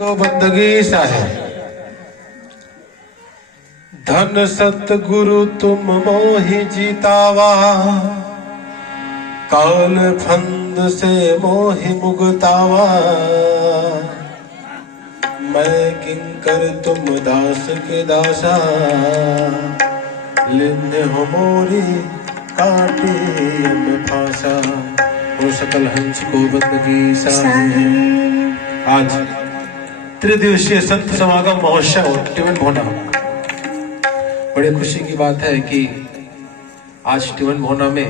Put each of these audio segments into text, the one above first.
को बंदगी सा है। धन सतगुरु तुम मोहि जीतावा, काल फंद से मोहि मुगतावा। मैं किंकर तुम दास के दासा, लिन्ह हो मोरी काटे में फांसा। और सकल हंस को बंदगी सा है। आज त्रिदिवसीय संत समागम महोत्सव टिवन भोना। बड़ी खुशी की बात है कि आज टिवन भोना में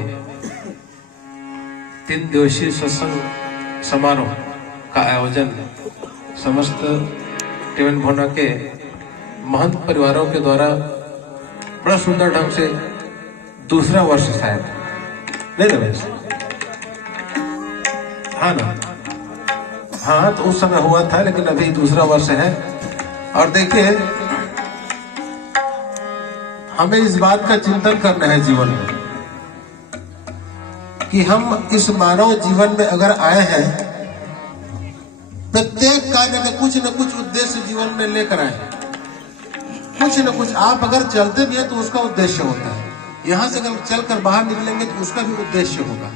3 दिवसीय सत्संग समारोह का आयोजन समस्त टिवन भोना के महंत परिवारों के द्वारा बड़ा सुंदर ढंग से दूसरा वर्ष शायद नहीं रमेश, हाँ ना, हाँ तो उस समय हुआ था लेकिन अभी दूसरा वर्ष है। और देखिए हमें इस बात का चिंतन करना है जीवन में कि हम इस मानव जीवन में अगर आए हैं, प्रत्येक कार्य का कुछ न कुछ उद्देश्य जीवन में लेकर आए। कुछ न कुछ आप अगर चलते भी हैं तो उसका उद्देश्य होता है। यहां से अगर चलकर बाहर निकलेंगे तो उसका भी उद्देश्य होगा।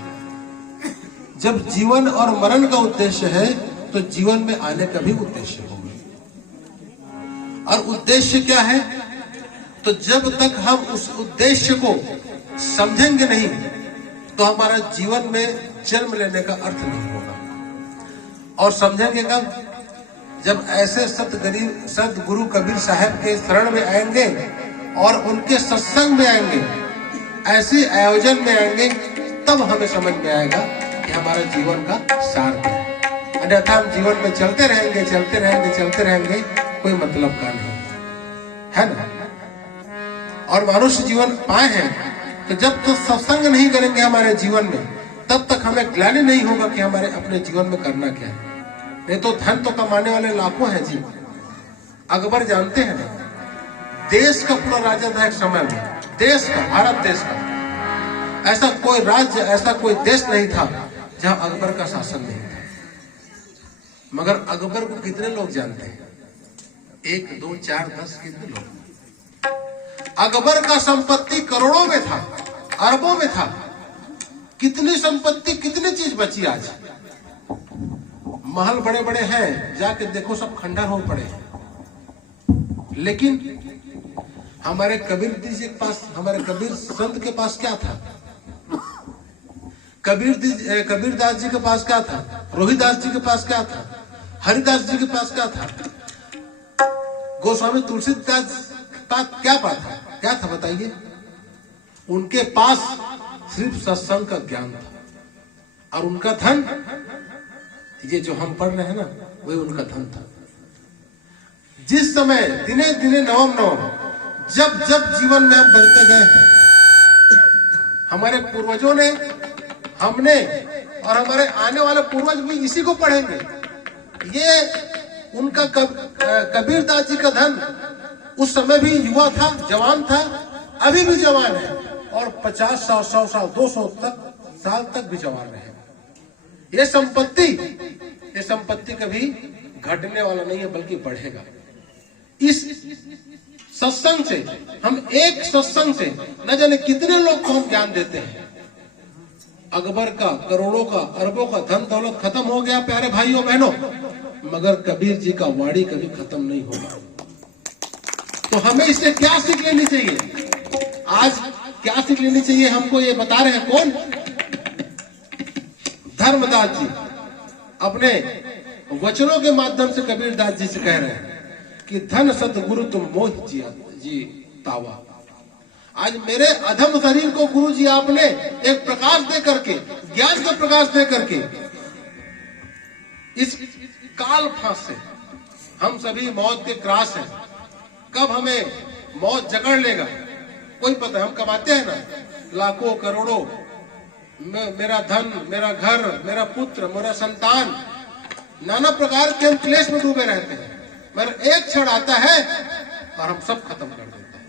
जब जीवन और मरण का उद्देश्य है तो जीवन में आने का भी उद्देश्य होगा। और उद्देश्य क्या है? तो जब तक हम उस उद्देश्य को समझेंगे नहीं तो हमारा जीवन में जन्म लेने का अर्थ नहीं होगा। और समझेंगे कब? जब ऐसे सतगुरु कबीर साहब के शरण में आएंगे और उनके सत्संग में आएंगे, ऐसे आयोजन में आएंगे, तब हमें समझ में आएगा कि हमारा जीवन का सार क्या है। अन्यथा हम जीवन में चलते रहेंगे, कोई मतलब का नहीं है ना। और मनुष्य जीवन पाए हैं तो जब तक सत्संग नहीं करेंगे हमारे जीवन में, तब तक हमें ग्लानि नहीं होगा कि हमारे अपने जीवन में करना क्या है। नहीं तो धन तो कमाने वाले लाखों हैं जी। अकबर जानते हैं ना, देश का पूरा राजा था एक समय में, देश का, भारत देश का। ऐसा कोई राज्य, ऐसा कोई देश नहीं था जहां अकबर का शासन नहीं था। मगर अकबर को कितने लोग जानते हैं? 1, 2, 4, 10 कितने लोग? अकबर का संपत्ति करोड़ों में था, अरबों में था। कितनी संपत्ति, कितनी चीज बची आज? महल बड़े बड़े हैं, जाके देखो सब खंडर हो पड़े हैं। लेकिन हमारे कबीर जी के पास, हमारे कबीर संत के पास क्या था? कबीरदास जी के पास क्या था? रोहिदास जी के पास क्या था? हरिदास जी के पास क्या था? गोस्वामी तुलसीदास के पास क्या था बताइए? उनके पास सिर्फ सत्संग का ज्ञान था। और उनका धन, ये जो हम पढ़ रहे हैं ना, वही उनका धन था। जिस समय दिने दिने नवम जब जीवन में हम बढ़ते गए हैं, हमारे पूर्वजों ने, हमने और हमारे आने वाले पूर्वज भी इसी को पढ़ेंगे। ये उनका कबीरदास जी का धन उस समय भी युवा था, जवान था, अभी भी जवान है और 50 साल, 100 साल, 200 साल तक भी जवान रहे। ये संपत्ति कभी घटने वाला नहीं है, बल्कि बढ़ेगा। इस सत्संग से, हम एक सत्संग से न जाने कितने लोग को हम ज्ञान देते हैं। अकबर का करोड़ों का, अरबों का धन दौलत खत्म हो गया प्यारे भाइयों बहनों, मगर कबीर जी का वाणी कभी खत्म नहीं होगा। तो हमें इससे क्या सीख लेनी चाहिए? आज क्या सीख लेनी चाहिए हमको? ये बता रहे हैं कौन? धर्मदास जी अपने वचनों के माध्यम से कबीरदास जी से कह रहे हैं कि धन सतगुरु तुम मोह जी तावा। आज मेरे अधम शरीर को गुरु जी आपने एक प्रकाश दे करके, ज्ञान का प्रकाश दे करके, इस काल फांस से, हम सभी मौत के क्रास हैं। कब हमें मौत जकड़ लेगा कोई पता है? हम कमाते हैं ना लाखों करोड़ों, मेरा धन, मेरा घर, मेरा पुत्र, मेरा संतान, नाना प्रकार के हम क्लेश में डूबे रहते हैं। मगर एक क्षण आता है और हम सब खत्म कर देते हैं।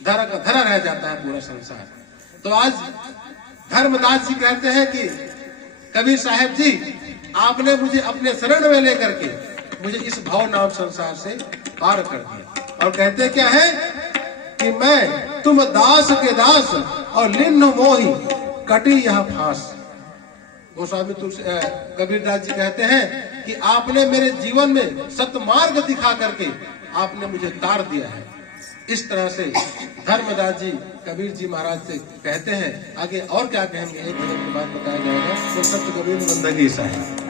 धरा का धरा रह जाता है पूरा संसार। तो आज धर्मदास जी कहते हैं कि कबीर साहब जी, आपने मुझे अपने शरण में लेकर के मुझे इस भाव नाम संसार से पार कर दिया। और कहते क्या है कि मैं तुम दास के दास और लिन्न मोही कटी यह फांस। गोस्वामी तुलसी कबीरदास जी कहते हैं कि आपने मेरे जीवन में सत्मार्ग दिखा करके आपने मुझे तार दिया है। इस तरह से धर्मदास जी कबीर जी महाराज से कहते हैं। आगे और क्या कहेंगे एक भजन के बाद बताया जाएगा। तो सत्य कबीर बंदगी सा है।